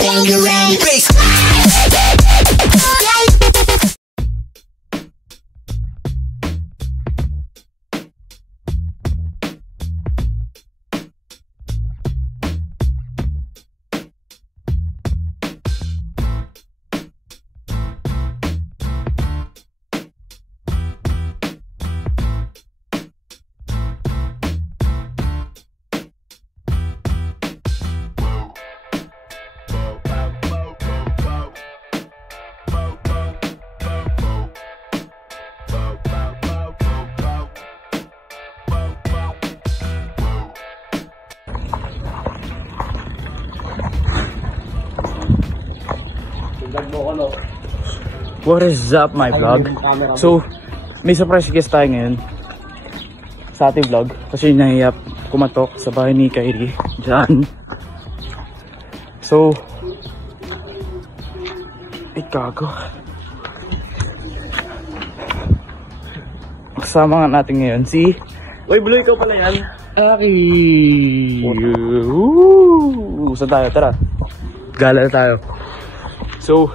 Bangarang bass. What is up, my vlog? So, may surprise guest tayo ngayon sa ating vlog kasi nahihiyap kumatok sa bahay ni Kyrie dyan. So, gago. Kasama nga natin ngayon si... Uy, Blue, ikaw pala yan. Aki! Saan tayo? Tara. Gala na tayo. So,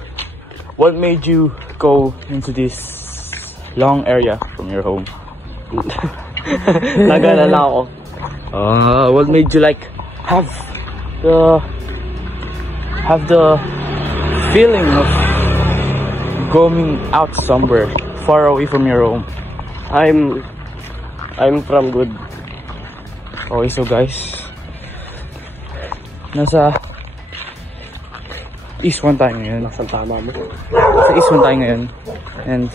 what made you go into this long area from your home? Nagala lang ako. What made you like have the feeling of going out somewhere far away from your home? I'm from good. Okay, so guys, nasa East 1 tayo ngayon. Nasaan tama mo? Sa East 1 tayo ngayon. And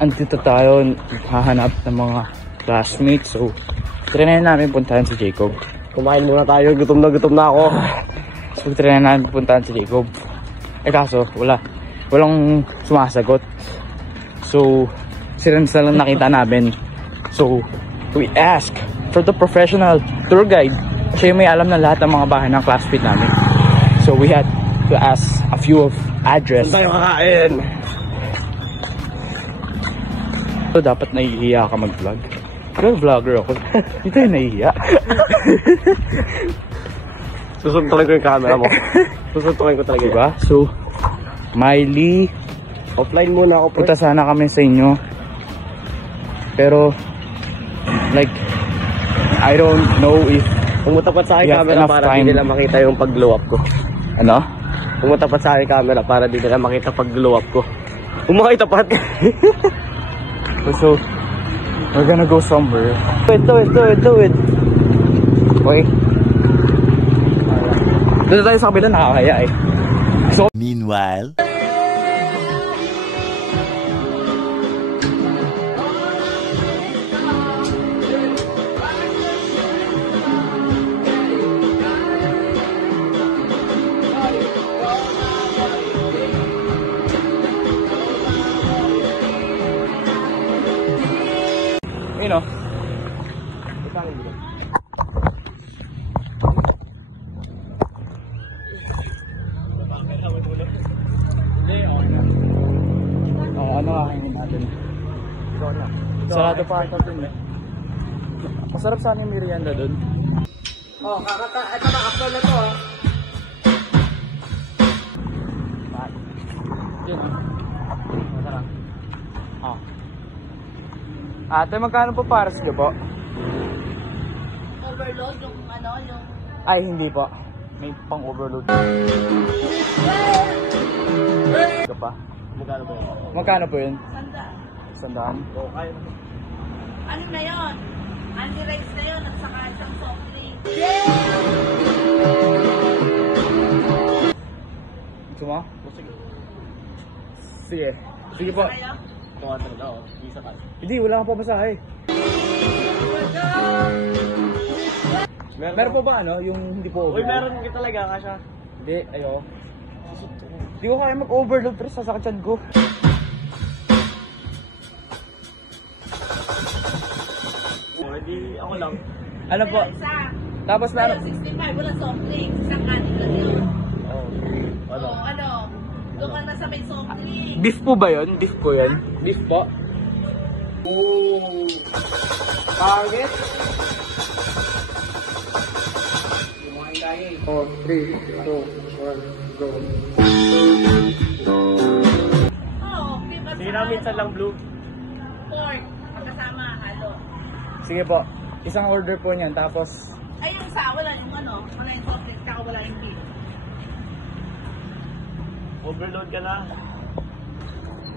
andito tayo hahanap ng mga classmates. So, trinahin namin puntahan si Jacob. Kumain muna tayo. Gutom na ako. So, trinahin namin puntahan si Jacob. Eh kaso, walang sumasagot. So, sila lang nakita namin. So, we ask for the professional tour guide. Siya yung may alam na lahat ng mga bahay ng classmate namin. So we had to ask a few of address. Saan tayo kakain? So dapat nahihiya ka mag-vlog. Pero vlogger ako. Hindi tayo nahihiya. Susuntukin ko yung camera mo. Susuntukin ko talaga. Diba? So, Miley, offline muna ako. punta sana kami sa inyo. Pero, like, I don't know if pumutapat sa akin camera para di nila makita yung pag-glow up ko. Ano? Pumutapat sa akin camera para di nila makita pag-glow up ko. Umakitapat. So, we're gonna go somewhere. Do it. Okay. Doon tayo sa kabila, nakakaya eh. So, Meanwhile, you know, ano kakainin natin? Sarado pa ito dun eh. Masarap sana yung merienda dun. Oh, ito na, after na to ha. Yun ah. Masarap. Oh. Ate, magkano po para sa po? Overload yung ano, yung... Ay, hindi po. May pang-overload. Ito pa. Magkano ba yun? Magkano po yun? Sandaan. 100? Oo, kaya na. Ano na yun? Anti-rice na yun at saka isang soft drink. Gusto mo? Sige. Sige. Sige po. Kayo? 200 na, oh. Isa ka. Hindi, wala kang pamasahe. Meron po ba ano? Yung hindi po Uy, overload? meron ka talaga, Kasha. Hindi, ayo. Hindi ko kaya mag-overload pero sasakit tiyan ko. Hindi, ako lang. Ano po? Isa. Tapos na ano? 65, wala soft drink. Isang kanin lang yun. Oo. Ano? Oo, ano? Doon ka na sa may soft drink. Beef po ba yun? Beef po yun? Beef po? Pangit? 4, 3, 2, 1, go. Oo, diba? Hindi na minsan lang blue. Pork, magkasama, halo. Sige po, isang order po niyan, tapos Ay, yung sa, wala yung ano, wala yung soft drink, kaka wala yung beef. Overload ka na.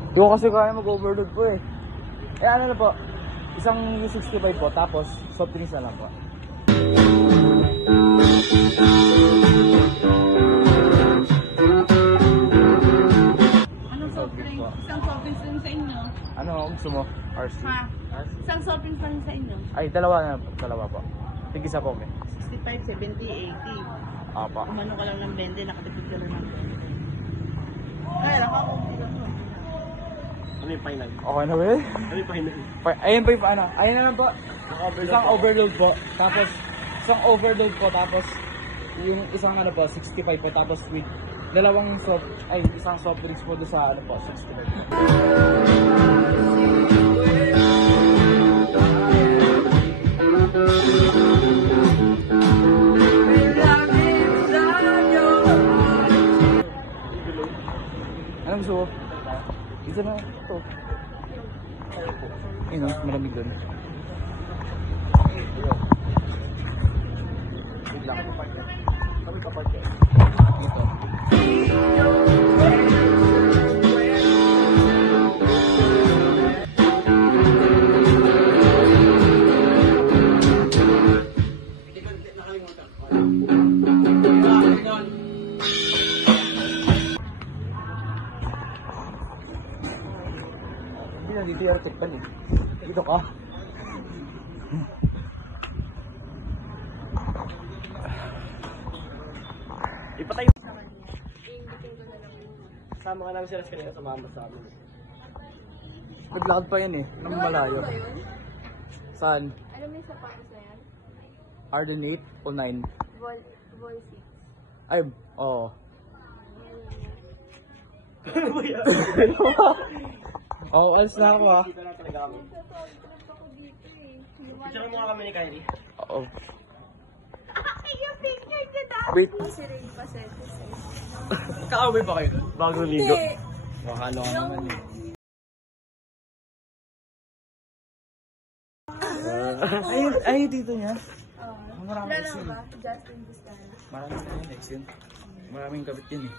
di ko kasi kaya mag-overload po eh. Eh ano na po, isang U65 po, tapos soft drinks na lang po. Anong soft drink? Isang soft drinks lang sa inyo. Ano gusto mo? RC? Ha? Isang soft drinks lang sa inyo. Ay, dalawa po. Tig-isa po, okay. 65, 70, 80. Apa. Umano ka lang ng 20, nakatipid ka lang ng 20. Kaya lang ako, Ano yung final? Okay na ba yun? Ano yung final? Ayun po yung ano. Ayun na lang po. Isang overload po. Tapos, isang overload po. Tapos, yung isang ano po, 65 po. Tapos with isang soft drinks po doon sa ano po, 65 po. Anong gusto mo? Dito na ito. Yun o, malamig doon. Kami kapag yan. Ito. Hindi na dito yung tikpan eh. Dito ka. Ipatay. Sama ka namin sila kanina, sumama sa amin. Naglakad pa yan eh. Nang malayo. Saan? Alam mo yung sapatos na yan? Arden 8 o 9? Vol 6. Ay, oo. Ano ba yan? Oo, alis na ako ah. Dito na talaga kami. Nagpa-trip ako dito eh. Picture mo nga kami ni Kylie. Oo. Ay, yung picture ka na! Wait. Si Ray Pasetes eh. Kaaway ba kayo? Bagong ligo. Hindi. Makano ka naman eh. Ay, dito niya. Oo. Maraming Wala lang isin. ba? Justin Bustana. Maraming kabit yun eh. Maraming kabit yun eh.